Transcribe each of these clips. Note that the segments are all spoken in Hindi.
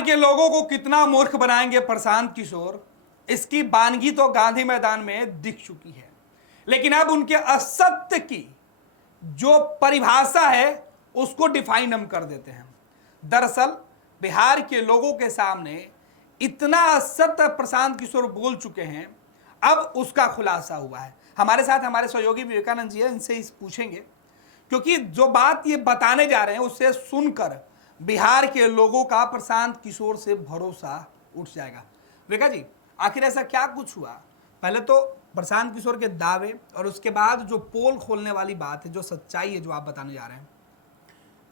बिहार के लोगों को कितना मूर्ख बनाएंगे प्रशांत किशोर, इसकी बानगी तो गांधी मैदान में दिख चुकी है। लेकिन अब उनके असत्य की जो परिभाषा है उसको डिफाइन हम कर देते हैं। दरअसल बिहार के लोगों के सामने इतना असत्य प्रशांत किशोर बोल चुके हैं, अब उसका खुलासा हुआ है। हमारे साथ हमारे सहयोगी विवेकानंद जी है, इनसे इस पूछेंगे, क्योंकि जो बात ये बताने जा रहे हैं उससे सुनकर बिहार के लोगों का प्रशांत किशोर से भरोसा उठ जाएगा। विवेका जी, आखिर ऐसा क्या कुछ हुआ? पहले तो प्रशांत किशोर के दावे और उसके बाद जो पोल खोलने वाली बात है, जो सच्चाई है, जो आप बताने जा रहे हैं।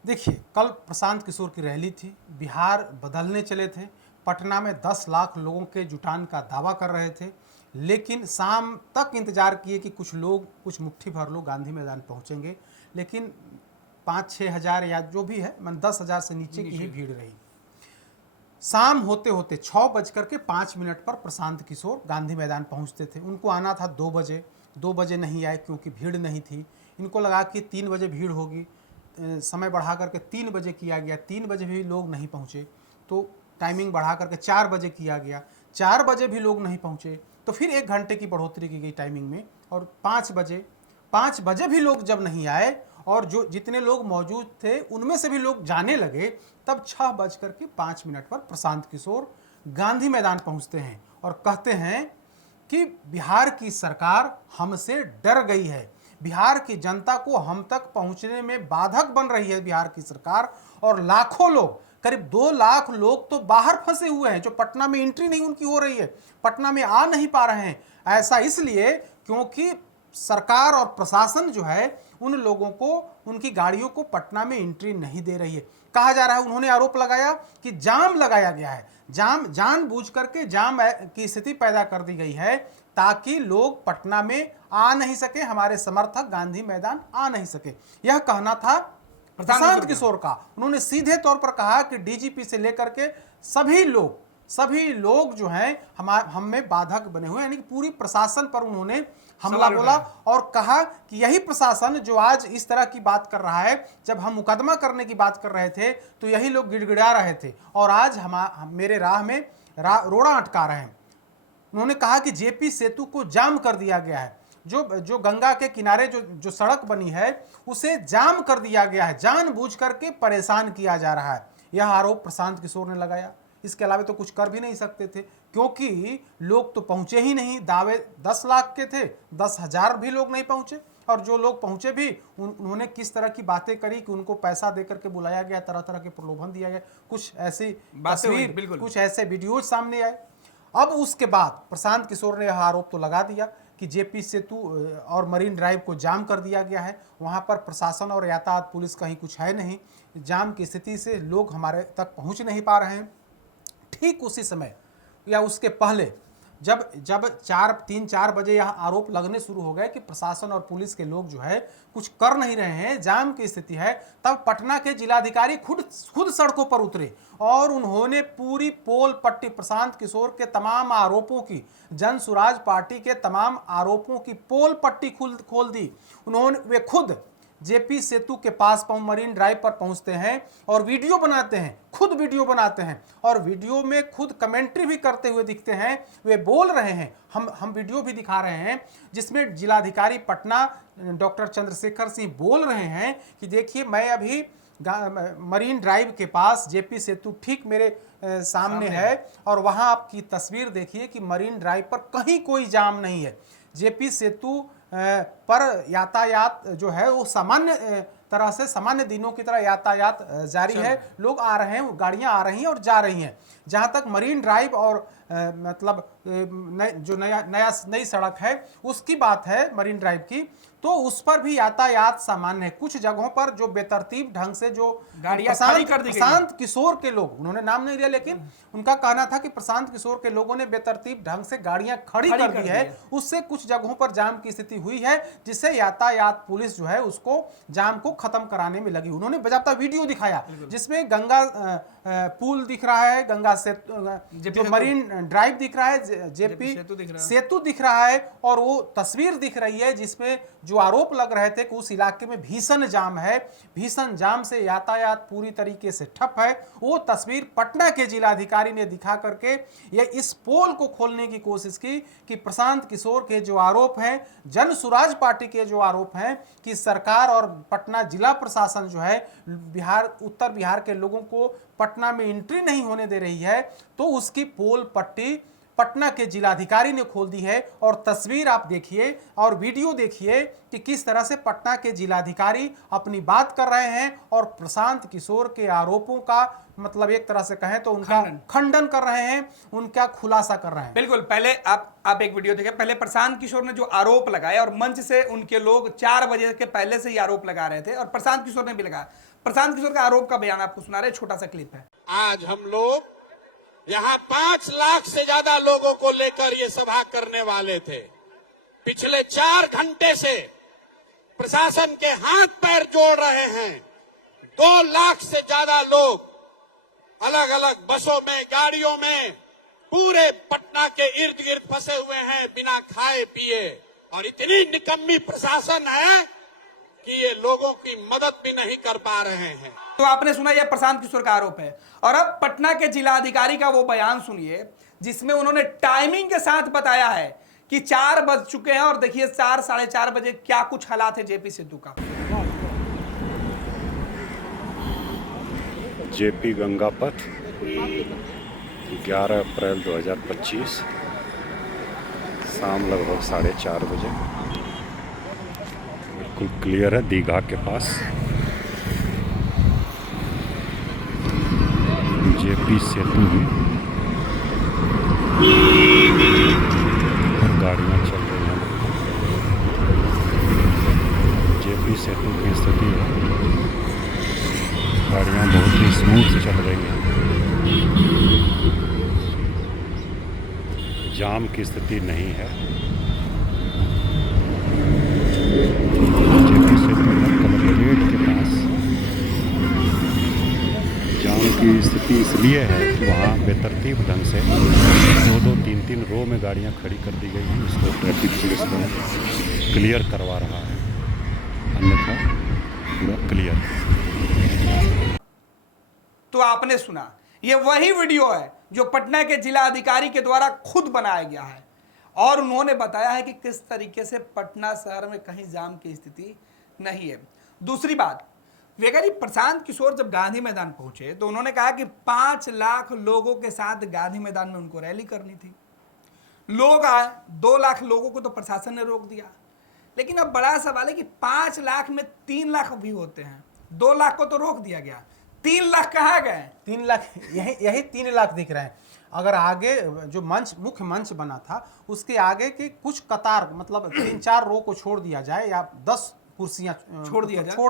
देखिए, कल प्रशांत किशोर की रैली थी, बिहार बदलने चले थे। पटना में 10 लाख लोगों के जुटान का दावा कर रहे थे, लेकिन शाम तक इंतजार किए कि कुछ मुट्ठी भर लोग गांधी मैदान पहुंचेंगे, लेकिन 5-6 हज़ार या जो भी है, 10,000 से नीचे की ही भीड़ रही। शाम होते होते 6:05 पर प्रशांत किशोर गांधी मैदान पहुंचते थे। उनको आना था 2 बजे, 2 बजे नहीं आए क्योंकि भीड़ नहीं थी। इनको लगा कि 3 बजे भीड़ होगी, समय बढ़ा करके 3 बजे किया गया, 3 बजे भी लोग नहीं पहुँचे, तो टाइमिंग बढ़ा करके 4 बजे किया गया, 4 बजे भी लोग नहीं पहुँचे, तो फिर 1 घंटे की बढ़ोतरी की गई टाइमिंग में, और 5 बजे भी लोग जब नहीं आए और जो जितने लोग मौजूद थे उनमें से भी लोग जाने लगे, तब 6:05 पर प्रशांत किशोर गांधी मैदान पहुंचते हैं और कहते हैं कि बिहार की सरकार हमसे डर गई है, बिहार की जनता को हम तक पहुंचने में बाधक बन रही है बिहार की सरकार, और लाखों लोग, करीब 2 लाख लोग तो बाहर फंसे हुए हैं, जो पटना में एंट्री नहीं उनकी हो रही है, पटना में आ नहीं पा रहे हैं। ऐसा इसलिए क्योंकि सरकार और प्रशासन जो है उन लोगों को, उनकी गाड़ियों को पटना में एंट्री नहीं दे रही है। कहा जा रहा है, उन्होंने आरोप लगाया कि जाम लगाया गया है, जाम जानबूझ करके जाम की स्थिति पैदा कर दी गई है ताकि लोग पटना में आ नहीं सके, हमारे समर्थक गांधी मैदान आ नहीं सके। यह कहना था प्रशांत किशोर का। उन्होंने सीधे तौर पर कहा कि डीजीपी से लेकर के सभी लोग जो हैं हम में बाधक बने हुए, यानी कि पूरी प्रशासन पर उन्होंने हमला बोला और कहा कि यही प्रशासन जो आज इस तरह की बात कर रहा है, जब हम मुकदमा करने की बात कर रहे थे तो यही लोग गिड़गिड़ा रहे थे और आज मेरे राह में रोड़ा अटका रहे हैं। उन्होंने कहा कि जेपी सेतु को जाम कर दिया गया है, जो गंगा के किनारे जो सड़क बनी है उसे जाम कर दिया गया है, जानबूझ करके परेशान किया जा रहा है। यह आरोप प्रशांत किशोर ने लगाया। इसके अलावा तो कुछ कर भी नहीं सकते थे क्योंकि लोग तो पहुंचे ही नहीं। दावे 10 लाख के थे, 10,000 भी लोग नहीं पहुंचे, और जो लोग पहुंचे भी उन्होंने किस तरह की बातें करी कि उनको पैसा देकर के बुलाया गया, तरह तरह के प्रलोभन दिया गया, कुछ ऐसी तस्वीर, कुछ ऐसे वीडियोज सामने आए। अब उसके बाद प्रशांत किशोर ने यह आरोप तो लगा दिया कि जेपी सेतु और मरीन ड्राइव को जाम कर दिया गया है, वहाँ पर प्रशासन और यातायात पुलिस कहीं कुछ है नहीं, जाम की स्थिति से लोग हमारे तक पहुँच नहीं पा रहे हैं। ठीक उसी समय या उसके पहले जब 3-4 बजे यह आरोप लगने शुरू हो गए कि प्रशासन और पुलिस के लोग जो है कुछ कर नहीं रहे हैं, जाम की स्थिति है, तब पटना के जिलाधिकारी खुद सड़कों पर उतरे और उन्होंने पूरी पोल पट्टी, प्रशांत किशोर के तमाम आरोपों की, जन सुराज पार्टी के तमाम आरोपों की पोल पट्टी खोल दी। वे खुद जेपी सेतु के पास मरीन ड्राइव पर पहुंचते हैं और वीडियो बनाते हैं, खुद वीडियो बनाते हैं और वीडियो में खुद कमेंट्री भी करते हुए दिखते हैं। वे बोल रहे हैं, हम वीडियो भी दिखा रहे हैं जिसमें जिलाधिकारी पटना डॉक्टर चंद्रशेखर सिंह बोल रहे हैं कि देखिए, मैं अभी मरीन ड्राइव के पास, जेपी सेतु ठीक मेरे सामने है और वहां आपकी तस्वीर देखिए कि मरीन ड्राइव पर कहीं कोई जाम नहीं है। जेपी सेतु पर यातायात जो है वो सामान्य दिनों की तरह यातायात जारी है, लोग आ रहे हैं, गाड़ियां आ रही हैं और जा रही हैं। जहां तक मरीन ड्राइव और मतलब नई सड़क है उसकी बात है, मरीन ड्राइव की, तो उस पर भी यातायात सामान्य है। कुछ जगहों पर जो बेतरतीब ढंग से जो गाड़ियां खड़ी कर दी गई, प्रशांत किशोर के लोग, उन्होंने नाम नहीं लिया, लेकिन उनका कहना था कि प्रशांत किशोर के लोगों ने बेतरतीब ढंग से गाड़ियां खड़ी कर दी है, उससे कुछ जगहों पर जाम की स्थिति हुई है, जिससे यातायात पुलिस जो है उसको जाम को खत्म कराने में लगी। उन्होंने बजाबता वीडियो दिखाया जिसमें गंगा पुल दिख रहा है, गंगा सेतु, जो मरीन ड्राइव दिख रहा है, जेपी सेतु दिख रहा है, और वो तस्वीर दिख रही है जिसमें जो आरोप लग रहे थे कि उस इलाके में भीषण जाम है, भीषण जाम से यातायात पूरी तरीके से ठप है। वो तस्वीर पटना के जिलाधिकारी ने दिखा करके ये इस पोल को खोलने की कोशिश की कि प्रशांत किशोर के जो आरोप हैं, जन सुराज पार्टी के जो आरोप हैं कि सरकार और पटना जिला प्रशासन जो है उत्तर बिहार के लोगों को पटना में एंट्री नहीं होने दे रही है, तो उसकी पोल पट्टी पटना के जिलाधिकारी ने खोल दी है। और तस्वीर आप देखिए और वीडियो देखिए कि किस तरह से पटना के जिलाधिकारी अपनी बात कर रहे हैं और प्रशांत किशोर के आरोपों का मतलब एक तरह से कहें तो उनका खंडन कर रहे हैं, उनका खुलासा कर रहे हैं। बिल्कुल, पहले आप एक वीडियो देखें। पहले प्रशांत किशोर ने जो आरोप लगाए और मंच से उनके लोग 4 बजे के पहले से ही आरोप लगा रहे थे और प्रशांत किशोर ने भी लगाया। प्रशांत किशोर का आरोप का बयान आपको सुना रहे, छोटा सा क्लिप है। आज हम लोग यहाँ 5 लाख से ज्यादा लोगों को लेकर ये सभा करने वाले थे। पिछले 4 घंटे से प्रशासन के हाथ पैर जोड़ रहे हैं। 2 लाख से ज्यादा लोग अलग अलग बसों में, गाड़ियों में पूरे पटना के इर्द गिर्द फंसे हुए हैं बिना खाए पिए, और इतनी निकम्मी प्रशासन है कि ये लोगों की मदद भी नहीं कर पा रहे हैं। तो आपने सुना, यह प्रशांत किशोर का आरोप है। और अब पटना के जिलाधिकारी का वो बयान सुनिए जिसमें उन्होंने टाइमिंग के साथ बताया है कि 4 बज चुके हैं और देखिए 4 साढ़े 4 बजे क्या कुछ हालात है जेपी सेतु का। जेपी गंगा पथ 11 अप्रैल 2025 शाम लगभग 4:30 बजे बिल्कुल क्लियर है। दीघा के पास जेपी सेतु में और गाड़ियाँ चल रही हैं। जेपी सेतु की स्थिति है, गाड़ियाँ बहुत ही स्मूथ चल रही हैं। जाम की स्थिति नहीं है। जेपी सेतु कलेक्ट्रेट के पास जाम की स्थिति इसलिए है कि वहाँ बेतरतीब ढंग से 2-2, 3-3 रो में गाड़ियाँ खड़ी कर दी गई हैं। इसको ट्रैफिक पुलिस को क्लियर करवा रहा है, अन्यथा पूरा क्लियर। तो आपने सुना, ये वही वीडियो है जो पटना के जिला अधिकारी के द्वारा खुद बनाया गया है और उन्होंने बताया है कि किस तरीके से पटना शहर में कहीं जाम की स्थिति नहीं है। दूसरी बात, वेगा जी, प्रशांत किशोर जब गांधी मैदान पहुंचे तो उन्होंने कहा कि 5 लाख लोगों के साथ गांधी मैदान में उनको रैली करनी थी। लोग आए, 2 लाख लोगों को तो प्रशासन ने रोक दिया। लेकिन अब बड़ा सवाल है कि 5 लाख में 3 लाख भी होते हैं, 2 लाख को तो रोक दिया गया, 3 लाख कहाँ गए? 3 लाख, यही 3 लाख दिख रहे हैं। अगर आगे जो मुख्य मंच बना था उसके आगे की कुछ कतार मतलब 3-4 रो को छोड़ दिया जाए या 10 कुर्सियां छोड़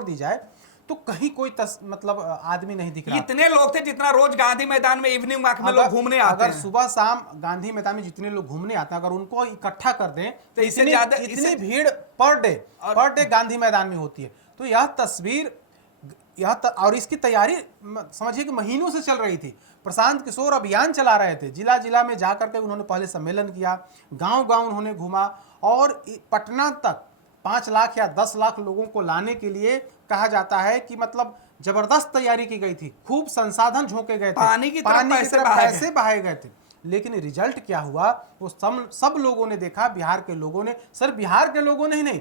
दी जाए तो कहीं कोई मतलब आदमी नहीं दिख रहा। इतने लोग थे जितना रोज गांधी मैदान में इवनिंग वॉक में लोग घूमने आते हैं। अगर सुबह शाम गांधी मैदान में जितने लोग घूमने आते हैं, अगर उनको इकट्ठा कर दें तो इतनी भीड़ पर डे गांधी मैदान में होती है। तो यह तस्वीर और इसकी तैयारी समझिए कि महीनों से चल रही थी। प्रशांत किशोर अभियान चला रहे थे, जिला जिला में जाकर के उन्होंने पहले सम्मेलन किया, गांव-गांव उन्होंने घूमा और पटना तक 5 लाख या 10 लाख लोगों को लाने के लिए कहा जाता है कि मतलब जबरदस्त तैयारी की गई थी, खूब संसाधन झोंके गए थे, पानी की तरह पैसे बहाए गए थे। लेकिन रिजल्ट क्या हुआ वो सब लोगों ने देखा। बिहार के लोगों ने, सिर्फ बिहार के लोगों ने ही नहीं,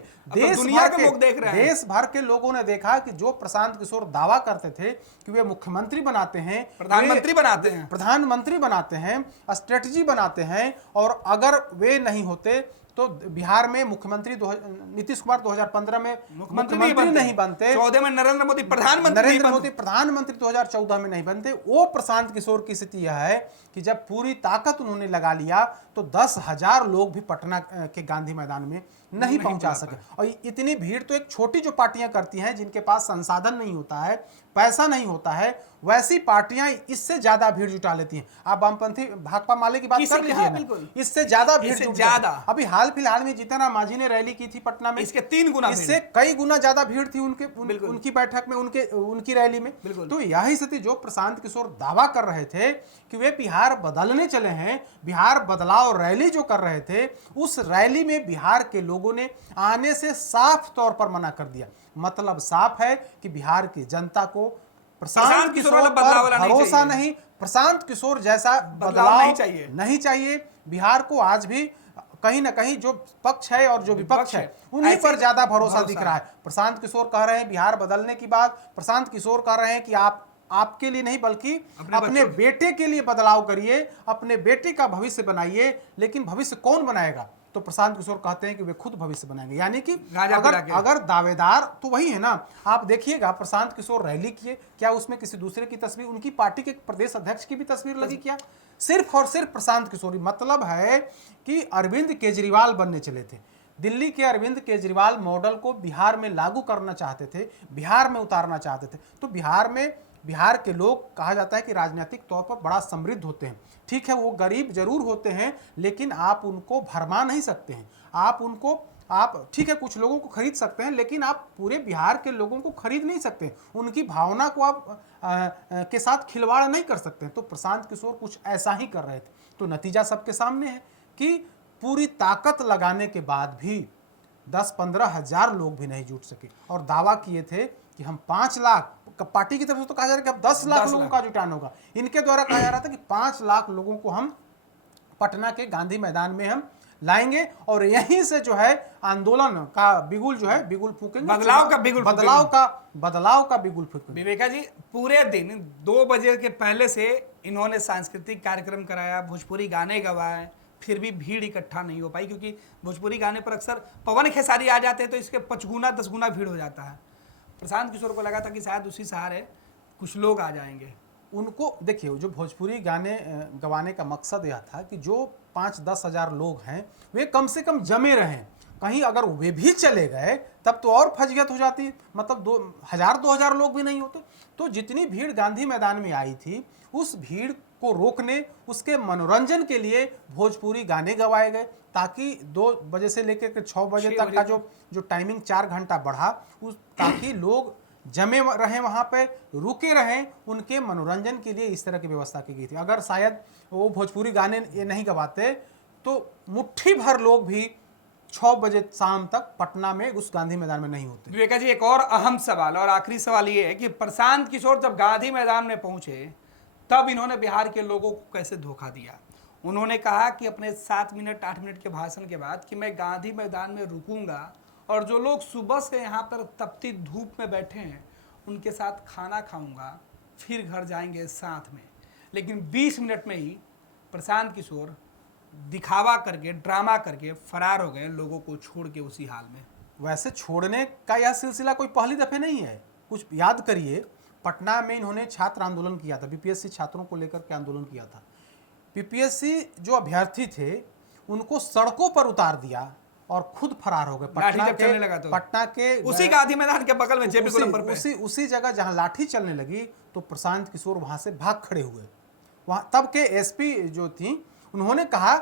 दुनिया के लोग देख रहे हैं, देश भर के लोगों ने देखा कि जो प्रशांत किशोर दावा करते थे कि वे मुख्यमंत्री बनाते हैं, प्रधानमंत्री बनाते हैं, स्ट्रेटजी बनाते हैं, और अगर वे नहीं होते तो बिहार में मुख्यमंत्री नीतीश कुमार 2015 में मुख्यमंत्री नहीं बनते, 14 में नरेंद्र मोदी प्रधानमंत्री 2014 में नहीं बनते। वो प्रशांत किशोर की स्थिति यह है कि जब पूरी ताकत उन्होंने लगा लिया तो 10,000 लोग भी पटना के गांधी मैदान में नहीं पहुंचा सके। और इतनी भीड़ तो एक छोटी जो पार्टियां करती हैं जिनके पास संसाधन नहीं होता है, पैसा नहीं होता है, वैसी पार्टियां इससे ज्यादा भीड़ जुटा लेती हैं। आप वामपंथी भाकपा माले की बात कर लीजिए हाँ, ना, बिल्कुल। इससे ज्यादा भीड़ इससे जुट ज्यादा। जाती है। अभी हाल फिलहाल में जीतन राम मांझी ने रैली की थी पटना में, इसके 3 गुना इससे कई गुना ज्यादा भीड़ थी बिल्कुल। उनकी बैठक में, उनकी रैली में। बिल्कुल। तो यही स्थिति जो प्रशांत किशोर दावा कर रहे थे कि वे बिहार बदलने चले हैं, बिहार बदलाव रैली जो कर रहे थे, उस रैली में बिहार के लोगों ने आने से साफ तौर पर मना कर दिया। मतलब साफ है कि बिहार की जनता को प्रशांत किशोर वाला पर बदलाव वाला नहीं भरोसा चाहिए। नहीं, प्रशांत किशोर जैसा बदलाव नहीं चाहिए। बिहार को आज भी कहीं ना कहीं जो पक्ष है और जो विपक्ष है उन्हीं पर ज्यादा भरोसा दिख रहा है। प्रशांत किशोर कह रहे हैं बिहार बदलने की बात, प्रशांत किशोर कह रहे हैं कि आपके लिए नहीं बल्कि अपने बेटे के लिए बदलाव करिए, अपने बेटे का भविष्य बनाइए। लेकिन भविष्य कौन बनाएगा? तो प्रशांत किशोर कहते हैं कि वे खुद भविष्य बनाएंगे। यानी कि अगर दावेदार तो वही है ना। आप देखिएगा प्रशांत किशोर रैली किए, क्या उसमें किसी दूसरे की तस्वीर, उनकी पार्टी के प्रदेश अध्यक्ष की भी तस्वीर लगी क्या? सिर्फ और सिर्फ प्रशांत किशोर। मतलब है कि अरविंद केजरीवाल बनने चले थे। दिल्ली के अरविंद केजरीवाल मॉडल को बिहार में लागू करना चाहते थे, बिहार में उतारना चाहते थे। तो बिहार के लोग कहा जाता है कि राजनीतिक तौर पर बड़ा समृद्ध होते हैं। ठीक है, वो गरीब जरूर होते हैं, लेकिन आप उनको भरमा नहीं सकते हैं। आप ठीक है, कुछ लोगों को खरीद सकते हैं, लेकिन आप पूरे बिहार के लोगों को खरीद नहीं सकते। उनकी भावना को आप के साथ खिलवाड़ नहीं कर सकते। तो प्रशांत किशोर कुछ ऐसा ही कर रहे थे। तो नतीजा सबके सामने है कि पूरी ताकत लगाने के बाद भी 10-15 हजार लोग भी नहीं जुट सके और दावा किए थे कि हम 5 लाख, पार्टी की तरफ से तो कहा जा रहा है कि अब 10 लाख लोगों का जुटान होगा। इनके द्वारा कहा जा रहा था कि 5 लाख लोगों को हम पटना के गांधी मैदान में हम लाएंगे और यहीं से जो है आंदोलन का बिगुल जो है बिगुल फूकेंगे, बदलाव का बिगुल फूकेंगे। विवेका जी, पूरे दिन 2 बजे के पहले से इन्होंने सांस्कृतिक कार्यक्रम कराया, भोजपुरी गाने गवाए, फिर भी भीड़ इकट्ठा नहीं हो पाई, क्योंकि भोजपुरी गाने पर अक्सर पवन खेसारी आ जाते हैं तो इसके 5 गुना 10 गुना भीड़ हो जाता है। प्रशांत किशोर को लगा था कि शायद उसी सहारे कुछ लोग आ जाएंगे। उनको देखिए, जो भोजपुरी गाने गवाने का मकसद यह था कि जो 5-10 हजार लोग हैं वे कम से कम जमे रहें। कहीं अगर वे भी चले गए तब तो और फजीहत हो जाती, मतलब 2,000 लोग भी नहीं होते। तो जितनी भीड़ गांधी मैदान में आई थी, उस भीड़ को रोकने, उसके मनोरंजन के लिए भोजपुरी गाने गवाए गए, ताकि 2 बजे से लेकर 6 बजे तक का जो टाइमिंग 4 घंटा बढ़ा, ताकि लोग जमे रहें, वहाँ पे रुके रहें, उनके मनोरंजन के लिए इस तरह की व्यवस्था की गई थी। अगर शायद वो भोजपुरी गाने ये नहीं गवाते तो मुट्ठी भर लोग भी 6 बजे शाम तक पटना में उस गांधी मैदान में नहीं होते। विवेका जी, एक और अहम सवाल और आखिरी सवाल ये है कि प्रशांत किशोर जब गांधी मैदान में पहुंचे तब इन्होंने बिहार के लोगों को कैसे धोखा दिया? उन्होंने कहा कि अपने 7 मिनट 8 मिनट के भाषण के बाद कि मैं गांधी मैदान में रुकूंगा और जो लोग सुबह से यहाँ पर तपती धूप में बैठे हैं उनके साथ खाना खाऊंगा, फिर घर जाएंगे साथ में। लेकिन 20 मिनट में ही प्रशांत किशोर दिखावा करके, ड्रामा करके फरार हो गए, लोगों को छोड़ के उसी हाल में। वैसे छोड़ने का यह सिलसिला कोई पहली दफे नहीं है। कुछ याद करिए, पटना में इन्होंने छात्र आंदोलन किया था, बीपीएससी छात्रों को लेकर के आंदोलन किया था। बीपीएससी जो अभ्यर्थी थे उनको सड़कों पर उतार दिया और खुद फरार हो गए। पटना के उसी गांधी मैदान के बगल में जेपी गोलंबर पे उसी जगह जहां लाठी चलने लगी तो प्रशांत किशोर वहां से भाग खड़े हुए। वहां तब के एसपी जो थी उन्होंने कहा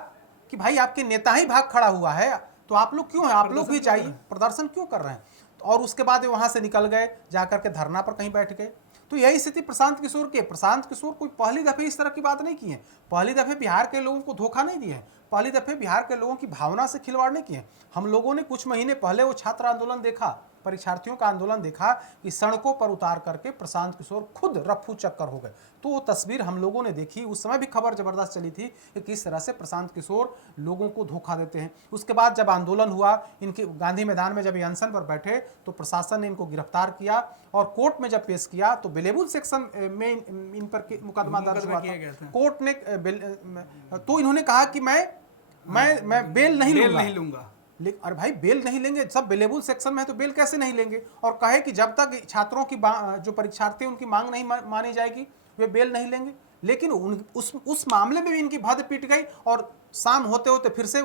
कि भाई आपके नेता ही भाग खड़ा हुआ है तो आप लोग क्यों हैं, आप लोग भी जाइए, प्रदर्शन क्यों कर रहे हैं। और उसके बाद वहां से निकल गए, जाकर के धरना पर कहीं बैठ गए। तो यही स्थिति प्रशांत किशोर के। प्रशांत किशोर कोई पहली दफे इस तरह की बात नहीं की है, पहली दफे बिहार के लोगों को धोखा नहीं दिया है, पहली दफे बिहार के लोगों की भावना से खिलवाड़ नहीं किए। हम लोगों ने कुछ महीने पहले वो छात्र आंदोलन देखा, परीक्षार्थियों का आंदोलन देखा कि सड़कों पर उतार करके प्रशांत किशोर खुद रफ्फू चक्कर हो गए। तो वो तस्वीर हम लोगों ने देखी, उस समय भी खबर जबरदस्त चली थी कि किस तरह से प्रशांत किशोर लोगों को धोखा देते हैं। उसके बाद जब आंदोलन हुआ, इनके गांधी मैदान में जब ये अनशन पर बैठे तो प्रशासन ने इनको गिरफ्तार किया और कोर्ट में जब पेश किया तो बेलेबुल सेक्शन में इन पर मुकदमा दर्ज हुआ था। कोर्ट ने तो इन्होंने कहा कि मैं बेल नहीं लूंगा। अरे भाई, बेल नहीं लेंगे, सब बेलेबुल सेक्शन में है तो बेल कैसे नहीं लेंगे। और कहे कि जब तक छात्रों की जो परीक्षार्थी उनकी मांग नहीं मानी जाएगी वे बेल नहीं लेंगे। लेकिन उस मामले में भी इनकी भद पीट गई और शाम होते होते फिर से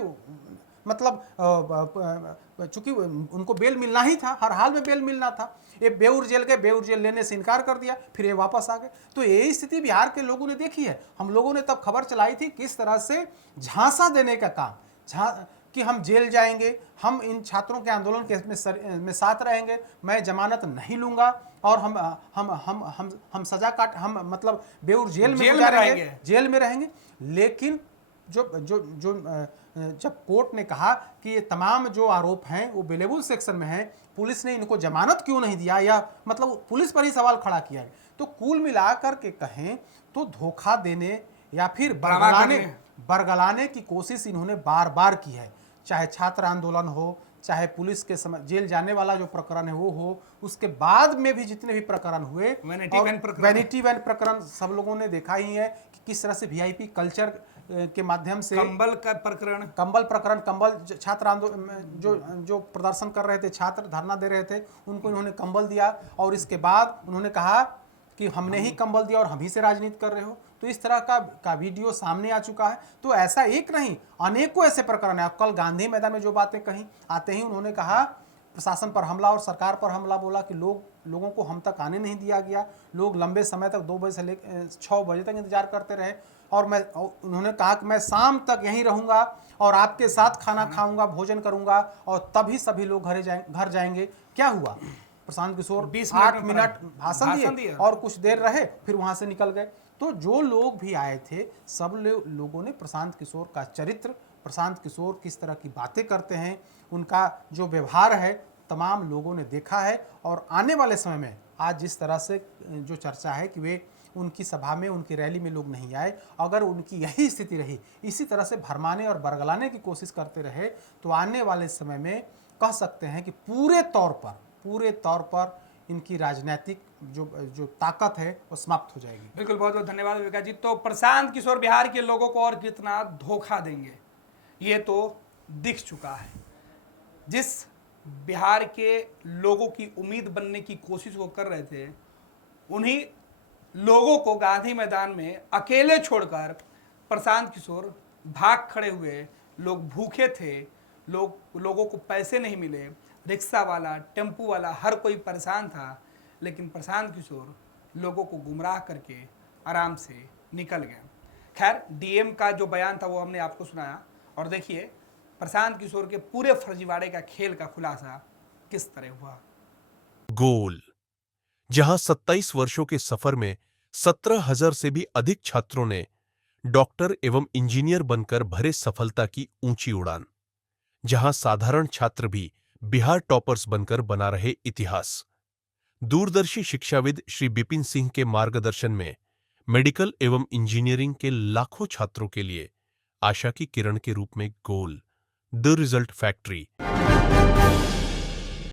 मतलब चूंकि उनको बेल मिलना ही था, हर हाल में बेल मिलना था। ये बेऊर जेल गए, बेऊर जेल लेने से इनकार कर दिया, फिर ये वापस आ गए। तो यही स्थिति बिहार के लोगों ने देखी है। हम लोगों ने तब खबर चलाई थी किस तरह से झांसा देने का काम, कि हम जेल जाएंगे, हम इन छात्रों के आंदोलन के में साथ रहेंगे, मैं जमानत नहीं लूंगा और हम सजा काट, हम मतलब बेऊर जेल में गुजारेंगे, जेल में रहेंगे। लेकिन जब कोर्ट ने कहा कि ये तमाम जो आरोप हैं वो बेलेबल सेक्शन में हैं, पुलिस ने इनको जमानत क्यों नहीं दिया, या मतलब पुलिस पर ही सवाल खड़ा किया है। तो कुल मिलाकर के कहें तो धोखा देने या फिर बरगलाने की कोशिश इन्होंने बार बार की है। चाहे छात्र आंदोलन हो, चाहे पुलिस के जेल जाने वाला जो प्रकरण है वो हो, उसके बाद में भी जितने भी प्रकरण हुए, वैनिटी वैन प्रकरण सब लोगों ने देखा ही है कि किस तरह से वीआईपी कल्चर के माध्यम से कंबल प्रकरण, छात्र आंदोलन जो प्रदर्शन कर रहे थे, छात्र धरना दे रहे थे, उनको इन्होंने कंबल दिया और इसके बाद उन्होंने कहा कि हमने ही कंबल दिया और हम ही से राजनीति कर रहे हो। तो इस तरह का वीडियो सामने आ चुका है। तो ऐसा एक नहीं, अनेकों ऐसे प्रकरण है। कल गांधी मैदान में जो बातें कही, आते ही उन्होंने कहा प्रशासन पर हमला और सरकार पर हमला, बोला कि लोगों को हम तक आने नहीं दिया गया, लोग लंबे समय तक 2 बजे से लेकर 6 बजे तक इंतजार करते रहे, और उन्होंने कहा कि मैं शाम तक यहीं रहूंगा और आपके साथ खाना खाऊंगा, भोजन करूंगा और तभी सभी लोग घर जाएंगे। क्या हुआ? प्रशांत किशोर 8 मिनट भाषण दिए और कुछ देर रहे, फिर वहां से निकल गए। तो जो लोग भी आए थे, सब लोगों ने प्रशांत किशोर का चरित्र, प्रशांत किशोर किस तरह की बातें करते हैं, उनका जो व्यवहार है, तमाम लोगों ने देखा है। और आने वाले समय में आज जिस तरह से जो चर्चा है कि वे उनकी सभा में, उनकी रैली में लोग नहीं आए, अगर उनकी यही स्थिति रही, इसी तरह से भरमाने और बरगलाने की कोशिश करते रहे, तो आने वाले समय में कह सकते हैं कि पूरे तौर पर इनकी राजनीतिक जो ताकत है वो समाप्त हो जाएगी। बिल्कुल, बहुत बहुत धन्यवाद विवेका जी। तो प्रशांत किशोर बिहार के लोगों को और कितना धोखा देंगे, ये तो दिख चुका है। जिस बिहार के लोगों की उम्मीद बनने की कोशिश वो कर रहे थे, उन्हीं लोगों को गांधी मैदान में अकेले छोड़कर प्रशांत किशोर भाग खड़े हुए। लोग भूखे थे, लोगों को पैसे नहीं मिले, रिक्शा वाला, टेम्पू वाला, हर कोई परेशान था, लेकिन प्रशांत किशोर लोगों को गुमराह करके आराम से निकल गए। खैर, डीएम का जो बयान था वो हमने आपको सुनाया, और देखिए प्रशांत किशोर के पूरे फर्जीवाड़े का खेल का खुलासा किस तरह हुआ। गोल, जहां 27 वर्षों के सफर में 17,000 से भी अधिक छात्रों ने डॉक्टर एवं इंजीनियर बनकर भरे सफलता की ऊंची उड़ान, जहां साधारण छात्र भी बिहार टॉपर्स बनकर बना रहे इतिहास। दूरदर्शी शिक्षाविद श्री बिपिन सिंह के मार्गदर्शन में मेडिकल एवं इंजीनियरिंग के लाखों छात्रों के लिए आशा की किरण के रूप में गोल, द रिजल्ट फैक्ट्री।